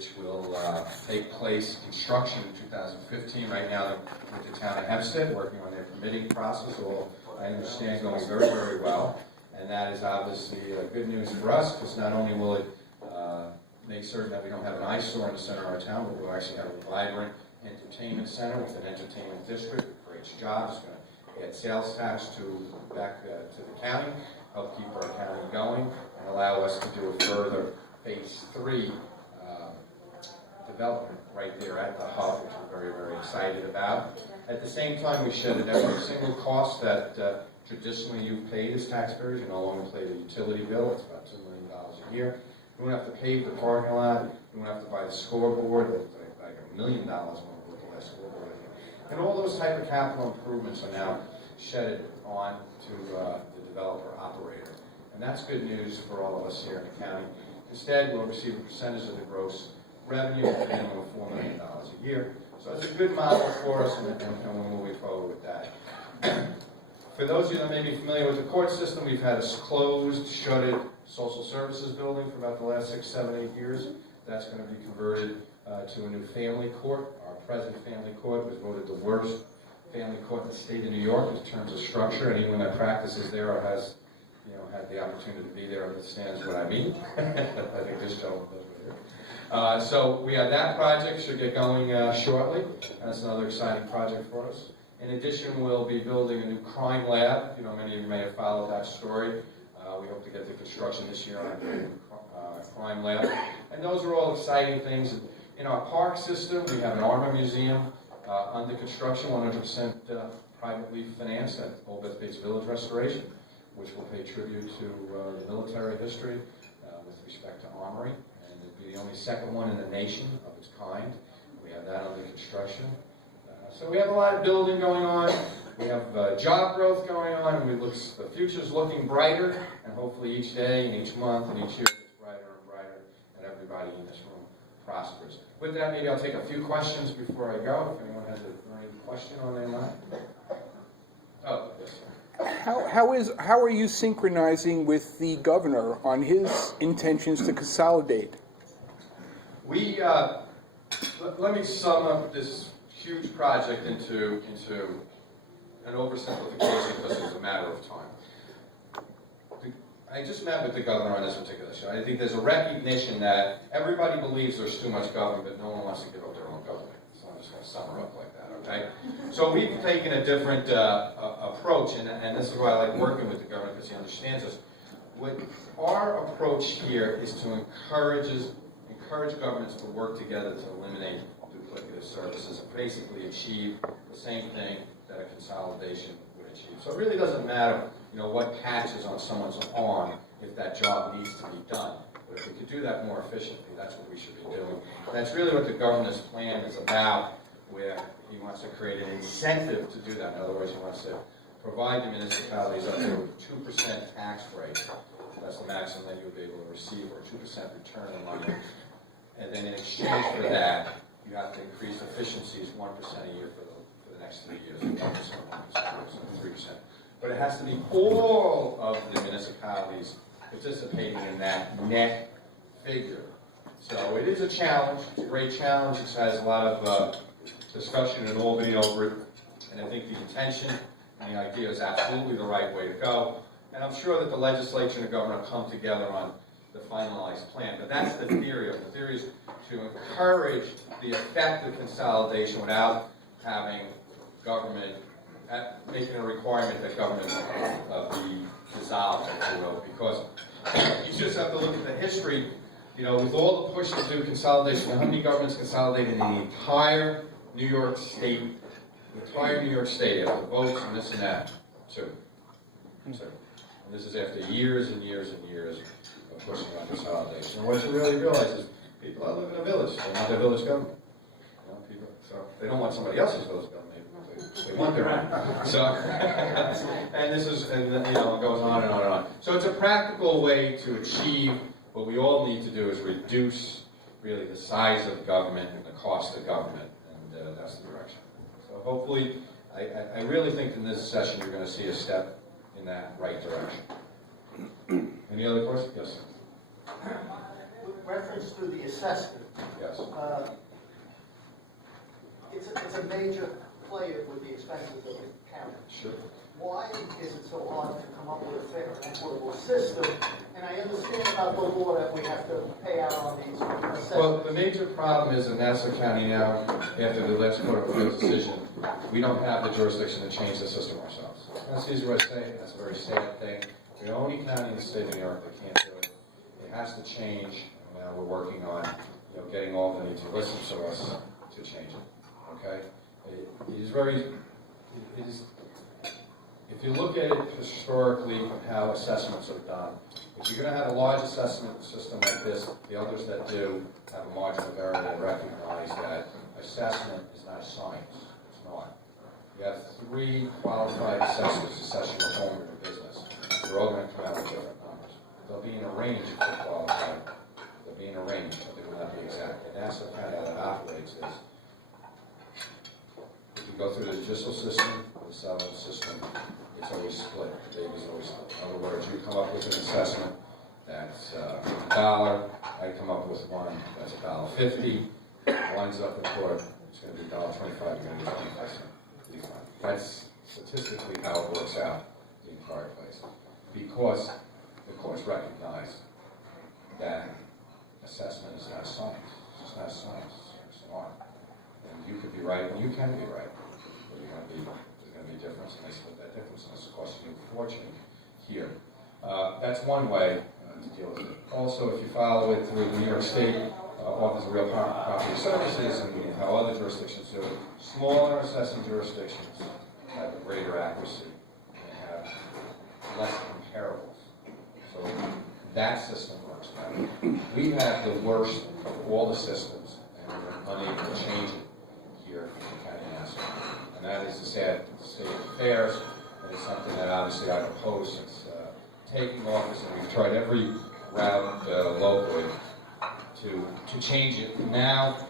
which will take place, construction in 2015. Right now, with the town of Hempstead, working on their permitting process, all I understand going very, very well. And that is obviously good news for us, because not only will it make certain that we don't have an eyesore in the center of our town, but we'll actually have a vibrant entertainment center with an entertainment district. It creates jobs, it's going to add sales tax back to the county, help keep our county going, and allow us to do a further phase 3 development right there at the hub, which we're very, very excited about. At the same time, we shedded every single cost that traditionally you've paid as taxpayers. You no longer pay the utility bill. It's about $2 million a year. You don't have to pave the parking lot. You don't have to buy the scoreboard. It's like $1 million when we put the last scoreboard in. And all those type of capital improvements are now shedded on to the developer operator. And that's good news for all of us here in the county. Instead, we'll receive a percentage of the gross revenue, a minimum of $4 million a year. So it's a good model for us, and we're moving forward with that. For those of you that may be familiar with the court system, we've had a closed, shuttered social services building for about the last 6, 7, 8 years. That's going to be converted to a new family court. Our present family court was voted the worst family court in the state of New York in terms of structure. Anyone that practices there or has, had the opportunity to be there understands what I mean. I think this gentleman does what so we have that project, should get going shortly. That's another exciting project for us. In addition, we'll be building a new crime lab. Many of you may have followed that story. We hope to get to construction this year on a new crime lab. And those are all exciting things. In our park system, we have an armor museum under construction, 100% privately financed at Old Bethpage Village Restoration, which will pay tribute to the military history with respect to armory. And it'll be the only second one in the nation of its kind. We have that under construction. So we have a lot of building going on. We have job growth going on, and the future's looking brighter, and hopefully each day and each month and each year gets brighter and brighter, and everybody in this room prospers. With that, maybe I'll take a few questions before I go, if anyone has any question on their mind. Oh, yes, sir. How are you synchronizing with the governor on his intentions to consolidate? We let me sum up this huge project into an oversimplification because it's a matter of time. I just met with the governor on this particular issue. I think there's a recognition that everybody believes there's too much government, but no one wants to give up their own government. So I'm just going to sum her up like that, okay? So we've taken a different approach, and this is why I like working with the governor, because he understands us. Our approach here is to encourage governments to work together to eliminate duplicative services and basically achieve the same thing that a consolidation would achieve. So it really doesn't matter, what patch is on someone's arm if that job needs to be done. But if we could do that more efficiently, that's what we should be doing. And that's really what the governor's plan is about, where he wants to create an incentive to do that. In other words, he wants to provide the municipalities up to a 2% tax rate. That's the maximum that you would be able to receive, or 2% return on money. And then in exchange for that, you have to increase efficiencies 1% a year for the next 3 years. 1%, 3%. But it has to be all of the municipalities participating in that net figure. So it is a challenge. It's a great challenge. It has a lot of discussion in Albany over it. And I think the intention and the idea is absolutely the right way to go. And I'm sure that the legislature and the governor come together on the finalized plan. But that's the theory of it. The theory is to encourage the effective consolidation without having government, making a requirement that government be dissolved, if you will. Because you just have to look at the history, with all the push to do consolidation, how many governments consolidated in the entire New York State, after votes and this and that? Two. And this is after years and years and years of pushing on consolidation. And what you really realize is people that live in a village, they want their village government. So they don't want somebody else's village government. They want their own. So, and this is, it goes on and on and on. So it's a practical way to achieve what we all need to do is reduce really the size of government and the cost of government, and that's the direction. So hopefully, I really think in this session you're going to see a step in that right direction. Any other questions? Yes, sir. with reference to the assessment, Yes. it's a major player with the expenses of the county. Sure. Why is it so hard to come up with a fair and equitable system? And I understand about the law that we have to pay out on these assessments. Well, the major problem is in Nassau County now, after the last Court of Appeals decision, we don't have the jurisdiction to change the system ourselves. That's the easy way to say it. That's a very sad thing. We're the only county in the state of New York that can't do it. It has to change. And now we're working on, getting Albany to listen to us to change it. Okay? It is very. It is. If you look at it historically from how assessments are done, if you're going to have a large assessment system like this, the others that do have a margin of error and recognize that assessment is not science. It's not. You have 3 qualified assessors assess your home or your business. They're all going to come out with different numbers. They'll be in a range if they're qualified. They'll be in a range, but they will not be exact. And that's kind of how that operates is if you go through the judicial system, the settlement system, it's always split. The baby's always split. In other words, you come up with an assessment that's $1. I come up with one that's $1.50. Winds up in court, it's going to be $1.25. You're going to get 25%. That's statistically how it works out in the entire place. Because the courts recognize that assessment is not science. It's just not science. It's an art. And you could be right and you can be right. But there's going to be a difference, and they split that difference, and it's costing you a fortune here. That's one way to deal with it. Also, if you follow it through the New York State Office of Real Property Services and how other jurisdictions do it, smaller assessing jurisdictions have a greater accuracy and have less comparables. So that system works better. We have the worst of all the systems, and we're unable to change it here in County Nassau. And that is the sad state of affairs, and it's something that obviously I've opposed since taking office, and we've tried every route locally to change it. Now,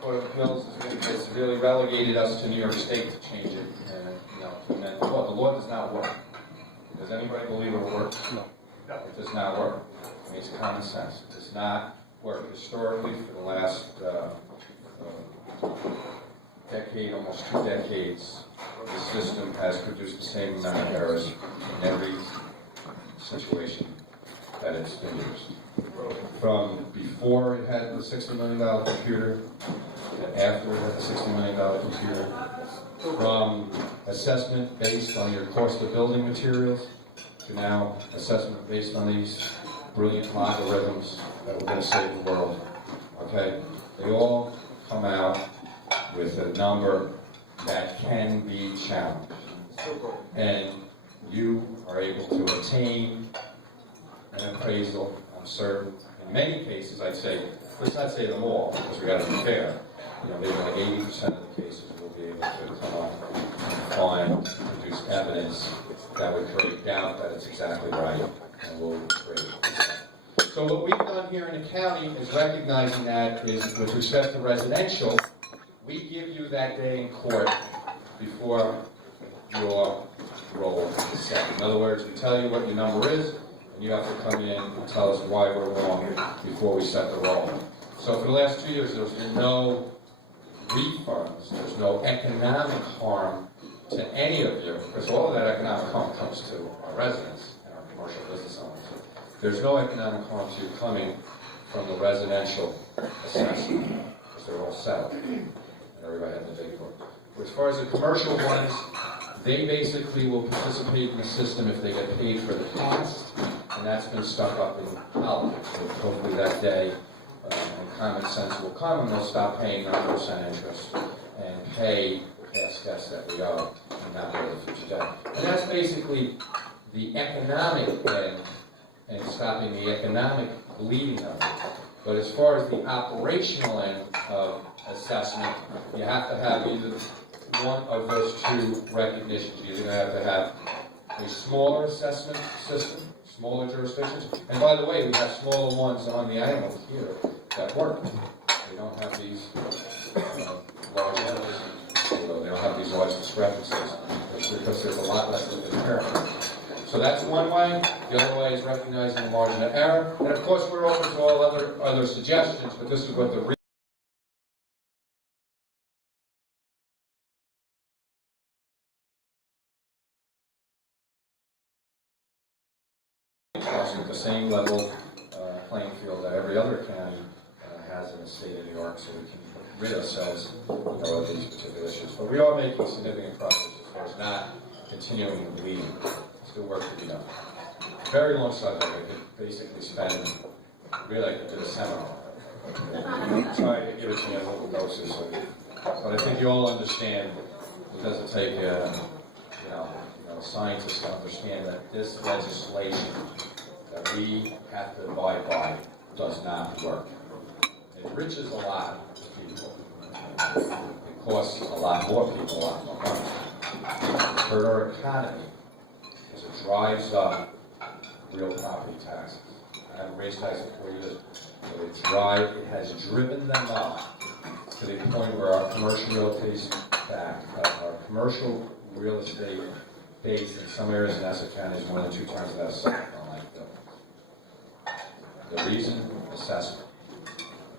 Court of Appeals has really relegated us to New York State to change it, and the law does not work. Does anybody believe it works? No. It does not work. It makes common sense. It does not work. Historically, for the last decade, almost 2 decades, the system has produced the same amount of errors in every situation that it's been used. From before it had the $60 million computer, and after it had the $60 million computer, from assessment based on your cost of building materials, to now assessment based on these brilliant algorithms that we're going to save the world. Okay? They all come out with a number that can be challenged. And you are able to attain an appraisal, I'm certain. In many cases, I'd say, let's not say them all, because we got to be fair. Maybe like 80% of the cases we'll be able to come up and find, produce evidence that would create doubt that it's exactly right, and we'll create it. So what we've done here in the county is recognizing that is, with respect to residential, we give you that day in court before your roll is set. In other words, we tell you what your number is, and you have to come in and tell us why we're wrong before we set the roll. So for the last 2 years, there's been no refunds, there's no economic harm to any of you, because all of that economic harm comes to our residents and our commercial business owners. There's no economic harm to you coming from the residential assessment, because they're all settled, and everybody has to pay for it. As far as the commercial ones, they basically will participate in the system if they get paid for the cost, and that's been stuck up in politics. So hopefully that day, and common sense will come, and they'll stop paying 9% interest and pay the past debts that we owe and not pay the future debt. And that's basically the economic end and stopping the economic bleeding of it. But as far as the operational end of assessment, you have to have either one of those 2 recognitions. You're going to have a smaller assessment system, smaller jurisdictions. And by the way, we have smaller ones on the island here that work. They don't have these large errors. They don't have these large discrepancies because there's a lot less of impairment. So that's one way. The other way is recognizing the margin of error. And of course, we're open to all other suggestions, but this is what the at the same level playing field that every other county has in the state of New York, so we can rid ourselves of these particular issues. But we are making significant progress as far as not continuing the bleeding. Still work to be done. Very long subject. I could basically spend, really I could do a seminar. Try to give it to you in little doses. But I think you all understand it doesn't take scientists to understand that this legislation that we have to abide by does not work. It enriches a lot of people. It costs a lot more people a lot more money. It hurt our economy because it drives up real property taxes. I haven't raised taxes in 4 years, but it has driven them up to the point where our commercial real estate base in some areas in Nassau County is more than 2 times that of Suffolk. The reason? Assessment.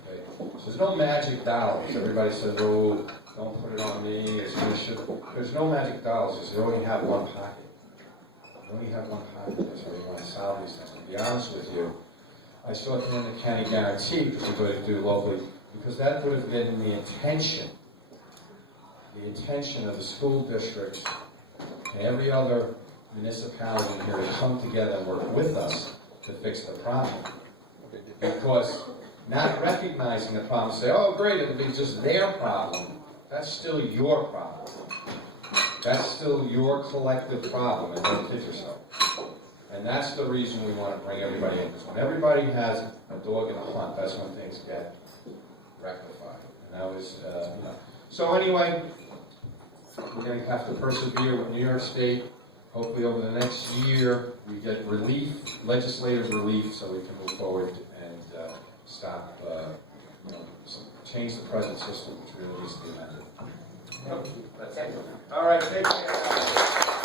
Okay? So there's no magic dollars. Everybody says, oh, don't put it on me. There's no magic dollars. You only have one pocket. You only have one pocket. That's why you want to solve these things. To be honest with you, I saw it in the county guarantee, which we're going to do locally, because that would have been the intention of the school districts and every other municipality in here to come together and work with us to fix the problem. Because not recognizing the problem, say, oh great, it'll be just their problem, that's still your problem. That's still your collective problem, and don't kid yourself. And that's the reason we want to bring everybody in, because when everybody has a dog in a hunt, that's when things get rectified. And that was, So anyway, we're going to have to persevere with New York State. Hopefully over the next year, we get relief, legislative relief, so we can move forward and stop, change the present system, which really needs to be amended. That's it. All right, take care.